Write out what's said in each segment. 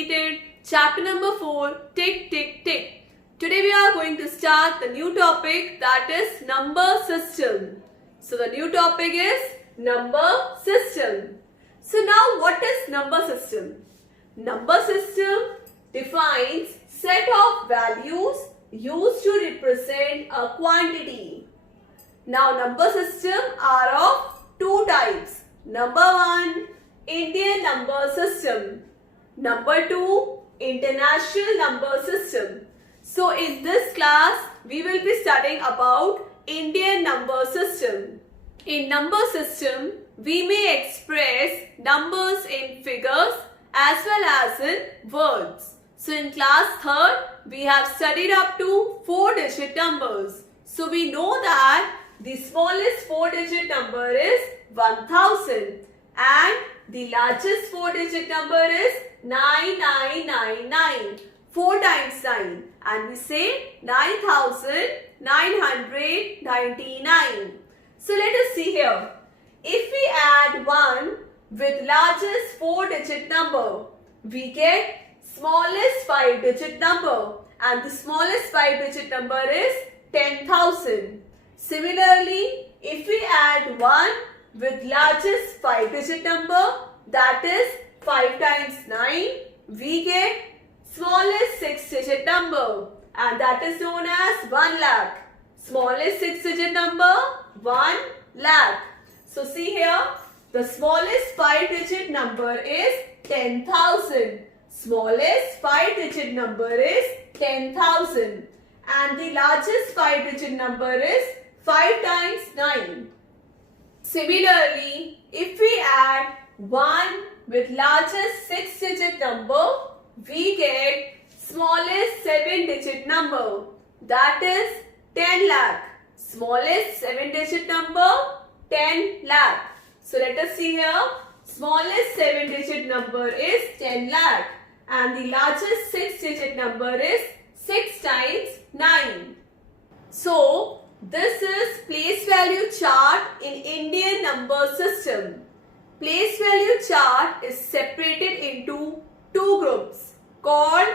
completed chapter number 4, Tick, Tick, Tick. Today we are going to start the new topic, that is number system. So the new topic is number system. So now what is number system? Number system defines set of values used to represent a quantity. Now number system are of two types. Number 1, Indian number system. Number 2, international number system. So in this class, we will be studying about Indian number system. In number system, we may express numbers in figures as well as in words. So in class 3rd, we have studied up to 4-digit numbers. So we know that the smallest 4-digit number is 1000 and the largest 4-digit number is 9999. 4 times 9 and we say 9999. So let us see here. If we add 1 with largest 4-digit number, we get smallest 5-digit number and the smallest 5-digit number is 10,000. Similarly, if we add 1 with largest 5-digit number, that is 5 times 9, we get smallest 6-digit number and that is known as 1 lakh. Smallest 6-digit number, 1 lakh. So see here, the smallest 5-digit number is 10,000. Smallest 5-digit number is 10,000 and the largest 5-digit number is 5 times 9. Similarly, if we add 1 with largest 6-digit number, we get smallest 7-digit number, that is 10 lakh. Smallest 7-digit number, 10 lakh. So let us see here, smallest 7-digit number is 10 lakh and the largest 6-digit number is 6 times 9. So this is place value chart in Indian number system. Place value chart is separated into two groups called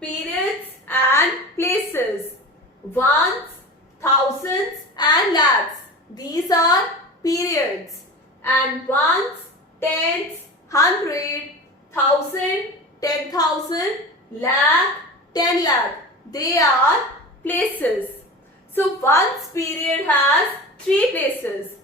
periods and places. Ones, thousands and lakhs. These are periods. And ones, tens, 100, 1000, 10,000, lakh, 10 lakh. They are places. So ones period has 3 places.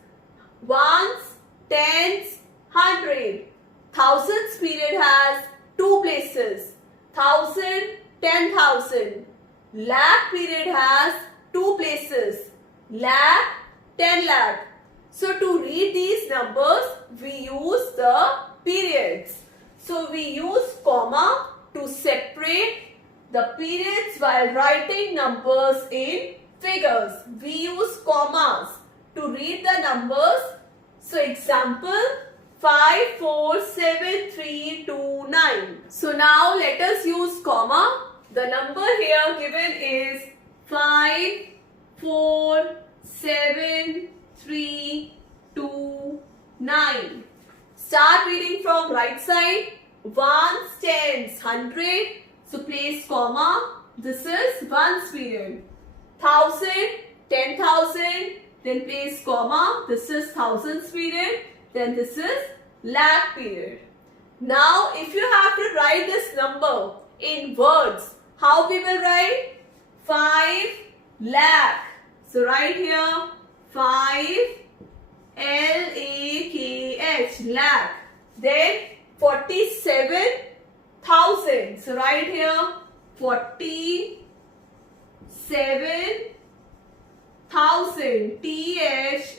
Ones, tens, 100. Thousands period has 2 places. 1000, 10,000. Lakh period has 2 places. Lakh, 10 lakh. So to read these numbers, we use the periods. So we use comma to separate the periods while writing numbers in figures. We use commas to read the numbers. So example, 5, 4, 7, 3, 2, 9. So now let us use comma. The number here given is 5, 4, 7, 3, 2, 9. Start reading from right side. Ones, tens, 100. So place comma. This is ones period. 1000, 10,000. Then place comma. This is thousands period. Then this is lakh period. Now if you have to write this number in words, how we will write? 5 lakh. So write here 5 LAKH, lakh. Then 47,000. So write here 47,000, THOUSAND.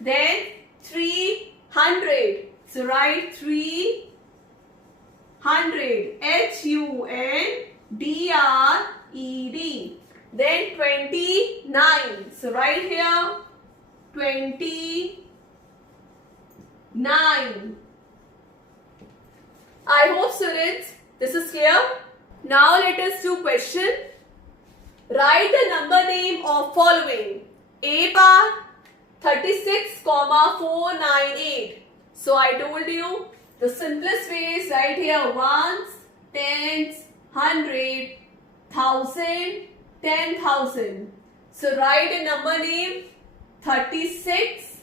Then 300. So write 300, HUNDRED. Then 29. So write here 29. I hope students this is clear. Now let us do question. Write the number name of following. A bar 36,498. So I told you The simplest way is right here ones, tens, hundred, thousand, 10,000. So write a number name 36,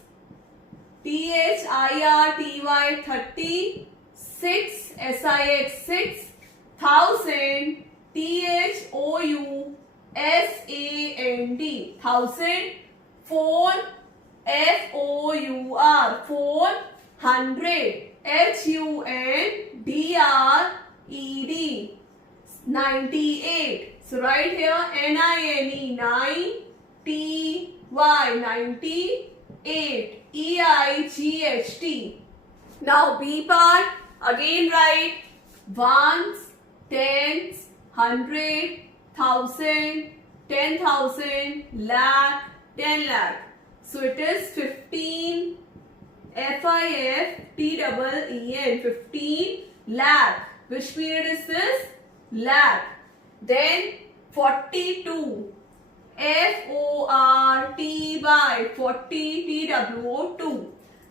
THIRTY 30, 6 SIX 6, 1000 THOUSAND 1000, 4 FOUR 400, HUNDRED 98. So right here NINE 9, TY 98, EIGHT. Now B part, again write ones, tens, hundred, thousand, 10,000, lakh, 10 lakh. So it is 15 FIFTEEN 15 lakh. Which period is this? Lakh. Then 42 FORTY 40 TWO2.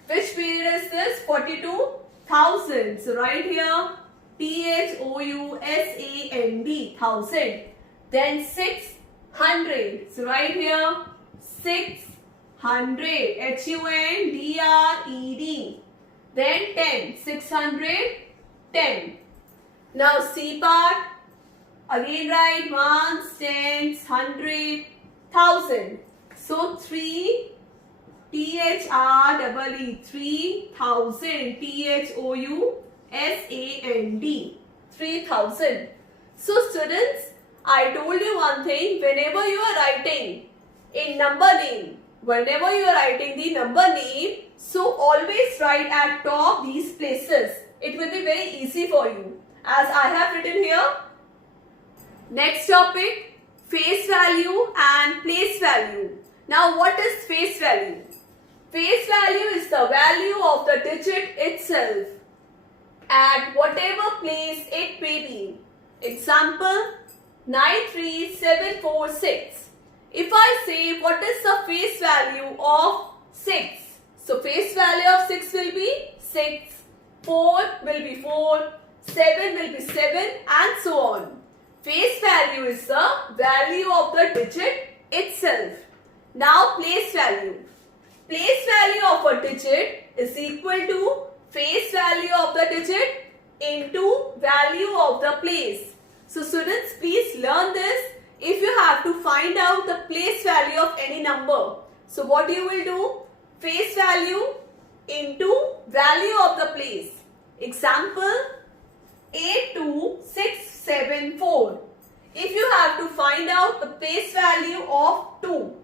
Which period is this? 42,000. So right here THOUSAND 1000. Then 600. So right here 600 HUNDRED. Then 10. 610. Now C part. Again write ones, tens, hundred, thousand. So 3 THREE 3000 THOUSAND 3000. So students, I told you one thing. Whenever you are writing a number name, whenever you are writing the number name, so always write at top these places. It will be very easy for you, as I have written here. Next topic, face value and place value. Now what is face value? Face value is the value of the digit itself at whatever place it may be. Example 93746. If I say what is the face value of 6? So face value of 6 will be 6, 4 will be 4, 7 will be 7 and so on. Face value is the value of the digit itself. Now place value. Place value of a digit is equal to face value of the digit into value of the place. So students, please learn this. If you have to find out the place value of any number, so what you will do? Face value into value of the place. Example 82674. If you have to find out the place value of 2,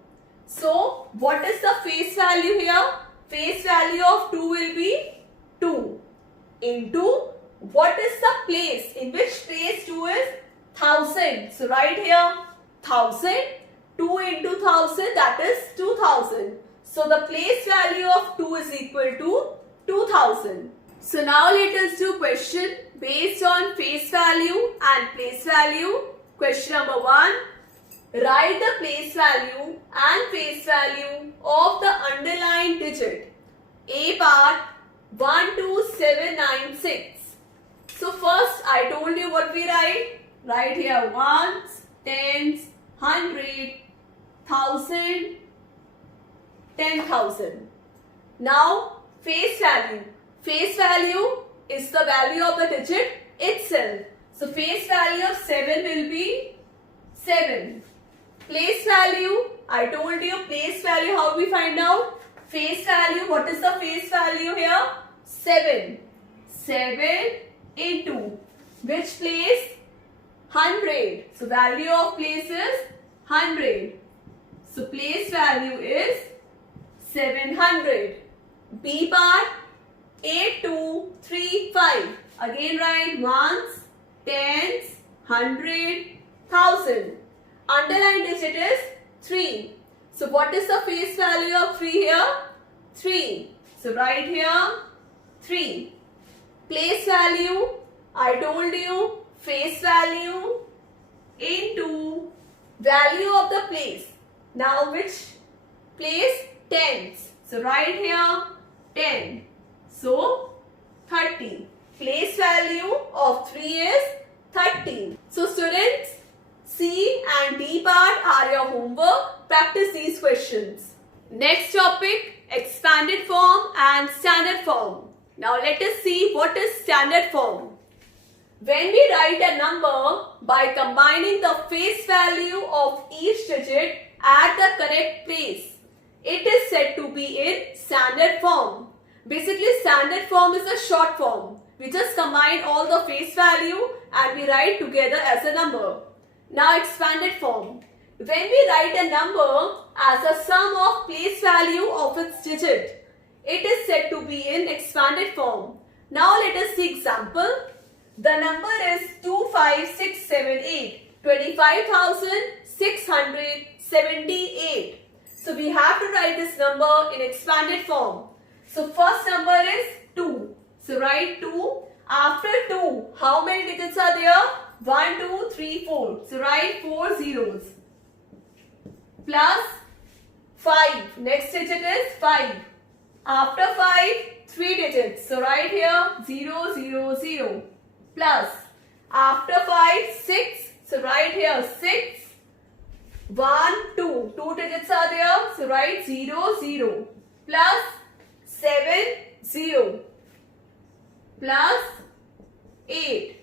so what is the face value here? Face value of 2 will be 2 into what is the place? In which place 2 is? 1000. So right here 1000, 2 into 1000, that is 2000. So the place value of 2 is equal to 2000. So now let us do question based on face value and place value. Question number 1. Write the place value and face value of the underlined digit. A part 12796. So first I told you what we write. Write here ones, tens, hundred, thousand, 10,000. Now face value. Face value is the value of the digit itself. So face value of 7 will be 7. Place value, I told you place value, how we find out? Face value, what is the face value here? 7. 7 into which place? 100. So value of place is 100. So place value is 700. B part 8235. Again write ones, tens, hundred, thousand. Underlined digit is 3. So what is the face value of 3 here? 3. So write here 3. Place value, I told you face value into value of the place. Now which place? Tens. So write here 10. So 30. Place value of 3 is 13. So students, C and D part are your homework. Practice these questions. Next topic, expanded form and standard form. Now let us see what is standard form. When we write a number by combining the face value of each digit at the correct place, it is said to be in standard form. Basically, standard form is a short form. We just combine all the face value and we write together as a number. Now expanded form. When we write a number as a sum of place value of its digit, it is said to be in expanded form. Now let us see example. The number is 25678, 25,678. So we have to write this number in expanded form. So first number is 2. So write 2. After 2, how many digits are there? 1, 2, 3, 4. So write 4 zeros. Plus 5. Next digit is 5. After 5, 3 digits. So write here 0, 0, 0. Plus after 5, 6. So write here 6. 1, 2. 2 digits are there. So write 0, 0. Plus 7, 0. Plus 8.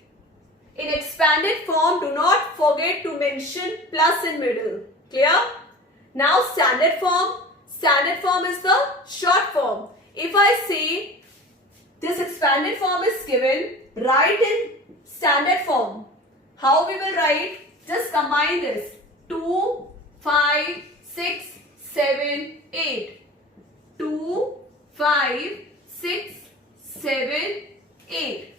In expanded form, do not forget to mention plus in middle. Clear? Now standard form. Standard form is the short form. If I say this expanded form is given, write in standard form. How we will write? Just combine this. 2, 5, 6, 7, 8. 2, 5, 6, 7, 8.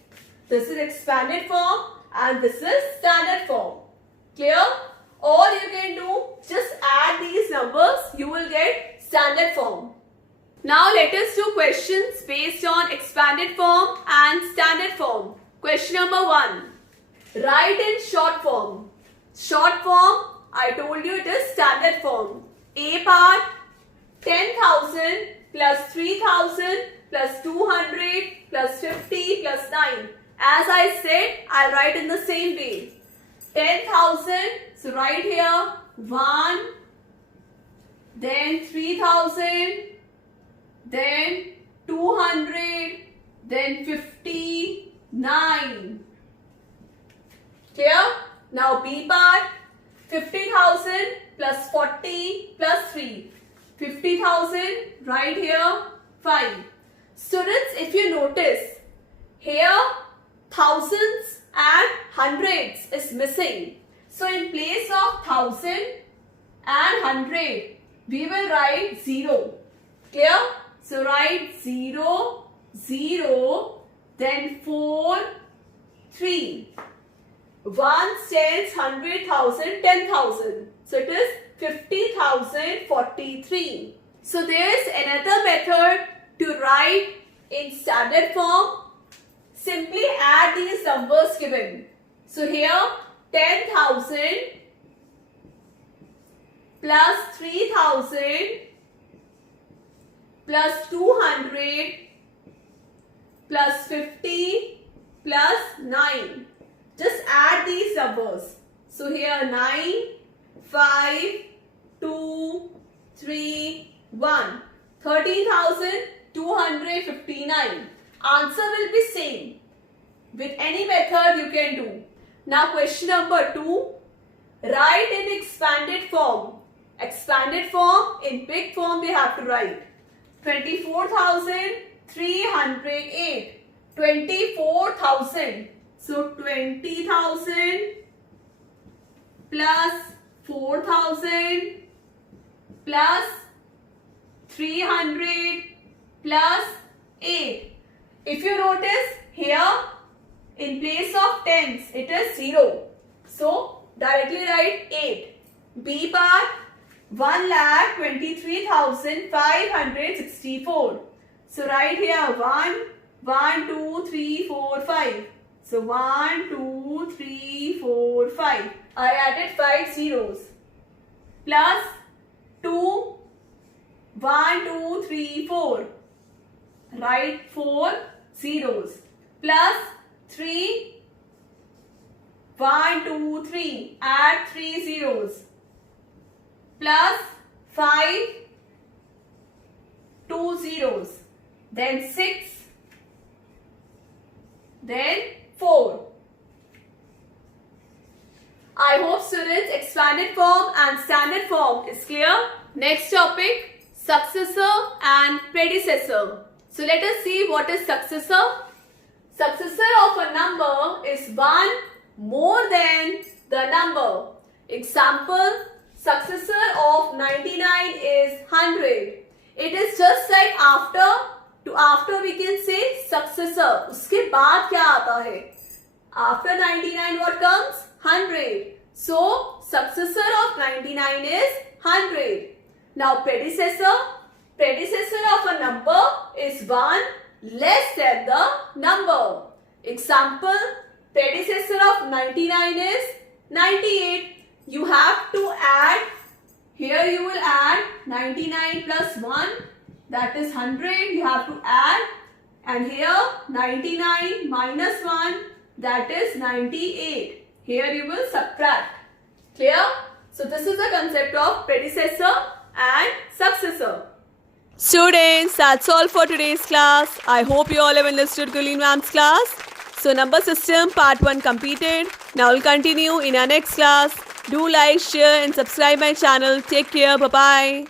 This is expanded form and this is standard form. Clear? All you can do, just add these numbers, you will get standard form. Now let us do questions based on expanded form and standard form. Question number 1. Write in short form. Short form, I told you it is standard form. A part, 10,000 plus 3,000 plus 200 plus 50 plus 9. As I said, I'll write in the same way. 10,000, so write here 1, then 3,000, then 200, then 50, 9. Clear? Now B part, 50,000 plus 40 plus 3. 50,000, right here 5. Students, if you notice, here thousands and hundreds is missing. So in place of 1,000 and 100, we will write 0. Clear? So write 0, 0, then 4, 3. 1, 10, 100,000, 10,000. So it is 50,043. So there is another method to write in standard form. Simply add these numbers given. So here 10,000 plus 3,000 plus 200 plus 50 plus 9. Just add these numbers. So here 9, 5, 2, 3, 1. 13,259. Answer will be same. With any method you can do. Now question number 2. Write in expanded form. Expanded form, in big form we have to write. 24,308. 24,000. So 20,000 plus 4,000 plus 300 plus 8. If you notice here, in place of tens, it is 0. So directly write 8. B part, 1,23,564. So write here 1, 1, 2, 3, 4, 5. So 1, 2, 3, 4, 5. I added 5 zeros. Plus 2, 1, 2, 3, 4. Write 4, zeros. Plus 3, 1, 2, 3. Add 3 zeros. Plus 5, 2 zeros. Then 6. Then 4. I hope students expanded form and standard form is clear. Next topic, successor and predecessor. So let us see what is successor. Successor of a number is one more than the number. Example, successor of 99 is 100. It is just like after we can say successor. उसके बाद क्या आता है? After 99 what comes? 100. So, successor of 99 is 100. Now, predecessor of a number is 1 less than the number. Example, predecessor of 99 is 98. You have to add, here you will add 99 plus 1, that is 100. You have to add, and here 99 minus 1, that is 98. Here you will subtract. Clear? So this is the concept of predecessor and successor. Students, that's all for today's class. I hope you all have understood Gulin ma'am's class. So number system part 1 completed. Now we'll continue in our next class. Do like, share and subscribe my channel. Take care. Bye-bye.